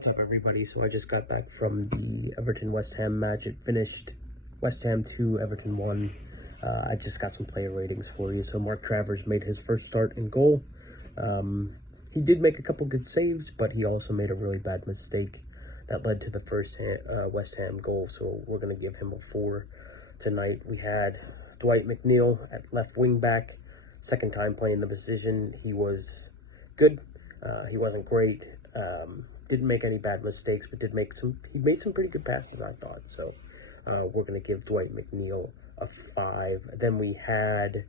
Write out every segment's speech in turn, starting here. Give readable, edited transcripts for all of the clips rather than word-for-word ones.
What's up, everybody? So I just got back from the Everton-West Ham match. It finished West Ham 2, Everton 1. I just got some player ratings for you. So Mark Travers made his first start in goal. He did make a couple good saves, but he also made a really bad mistake that led to the first West Ham goal. So we're going to give him a 4 tonight. We had Dwight McNeil at left wing back. Second time playing the position. He was good. He wasn't great. Didn't make any bad mistakes, but he made some pretty good passes, I thought. So we're going to give Dwight McNeil a 5. Then we had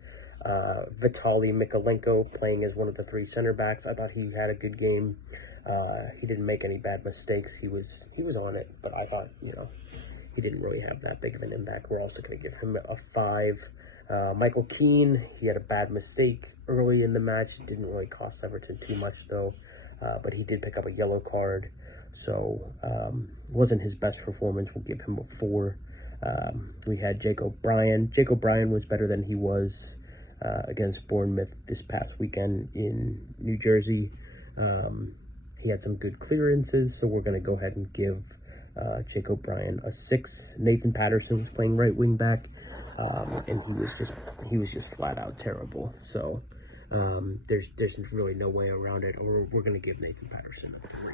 Vitaly Mykolenko playing as one of the 3 center backs. I thought he had a good game. He didn't make any bad mistakes. He was on it, but I thought, he didn't really have that big of an impact. We're also going to give him a 5. Michael Keane, he had a bad mistake early in the match. It didn't really cost Everton too much, though. But he did pick up a yellow card, so wasn't his best performance. We'll give him a 4. We had Jacob Bryan. Jacob Bryan was better than he was against Bournemouth this past weekend in New Jersey. He had some good clearances, so we're going to go ahead and give Jacob Bryan a 6. Nathan Patterson was playing right wing back, and he was just flat out terrible. So there's really no way around it. We're going to give Nathan Patterson a 3.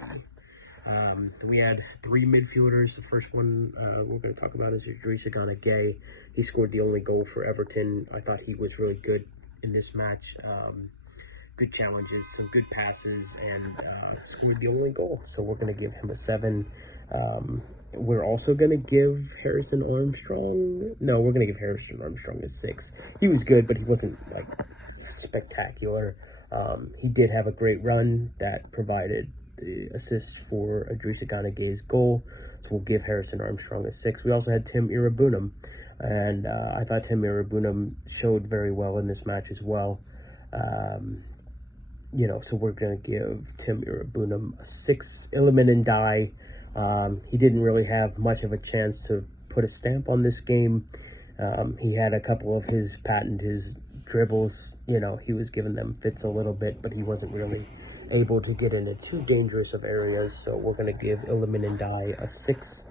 Then we had 3 midfielders. The first one we're going to talk about is Gueye. He scored the only goal for Everton. I thought he was really good in this match. Good challenges, some good passes, and scored the only goal. So we're going to give him a 7. We're also going to give Harrison Armstrong... No, we're going to give Harrison Armstrong a 6. He was good, but he wasn't, spectacular. He did have a great run that provided the assist for Gueye's goal, so we'll give Harrison Armstrong a 6. We also had Tim Irabunum, and I thought Tim Irabunum showed very well in this match as well. So we're going to give Tim Irabunum a 6. Iliman Ndiaye, he didn't really have much of a chance to put a stamp on this game. He had a couple of his dribbles, he was giving them fits a little bit, but he wasn't really able to get into too dangerous of areas, so we're going to give Iliman Ndiaye a 6.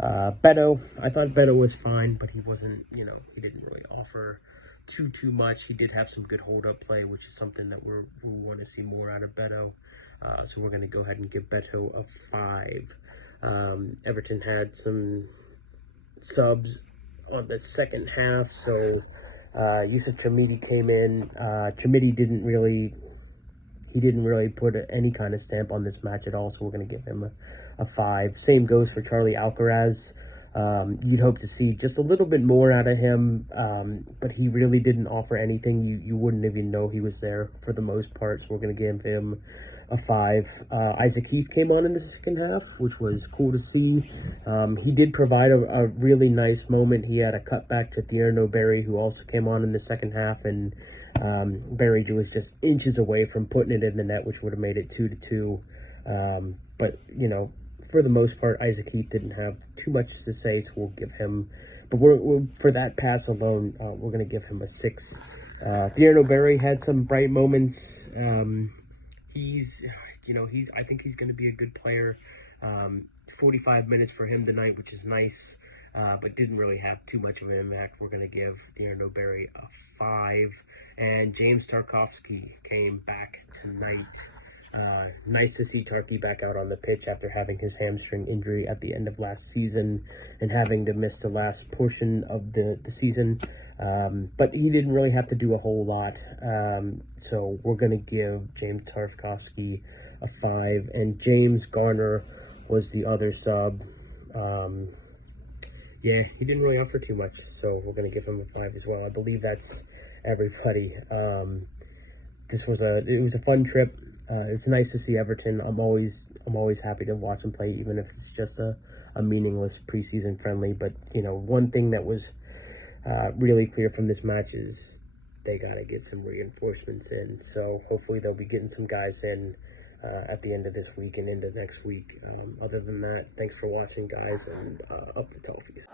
Beto, I thought Beto was fine, but he wasn't, he didn't really offer too much. He did have some good hold-up play, which is something that we want to see more out of Beto, so we're going to go ahead and give Beto a 5. Everton had some subs on the second half, so Yusuf Chamidi came in. Chamidi didn't really put any kind of stamp on this match at all, so we're going to give him a 5. Same goes for Charlie Alcaraz. You'd hope to see just a little bit more out of him, but he really didn't offer anything. You wouldn't even know he was there for the most part, so we're going to give him a 5. Isaac Heath came on in the second half, which was cool to see. He did provide a really nice moment. He had a cutback to Thierno Berry, who also came on in the second half, and Berry was just inches away from putting it in the net, which would have made it 2-2. But, for the most part, Isaac Heath didn't have too much to say, so we'll give him... But for that pass alone, we're going to give him a 6. Thierno Berry had some bright moments. I think he's going to be a good player. 45 minutes for him tonight, which is nice, but didn't really have too much of an impact. We're going to give Thierno Berry a 5. And James Tarkowski came back tonight. Nice to see Tarky back out on the pitch after having his hamstring injury at the end of last season and having to miss the last portion of the season. But he didn't really have to do a whole lot. So we're going to give James Tarkowski a 5. And James Garner was the other sub. He didn't really offer too much, so we're going to give him a 5 as well. I believe that's everybody. It was a fun trip. It's nice to see Everton. I'm always happy to watch them play, even if it's just a meaningless preseason friendly. But one thing that was really clear from this match is they got to get some reinforcements in. So hopefully they'll be getting some guys in at the end of this week and into next week. Other than that, thanks for watching, guys, and up the Toffees.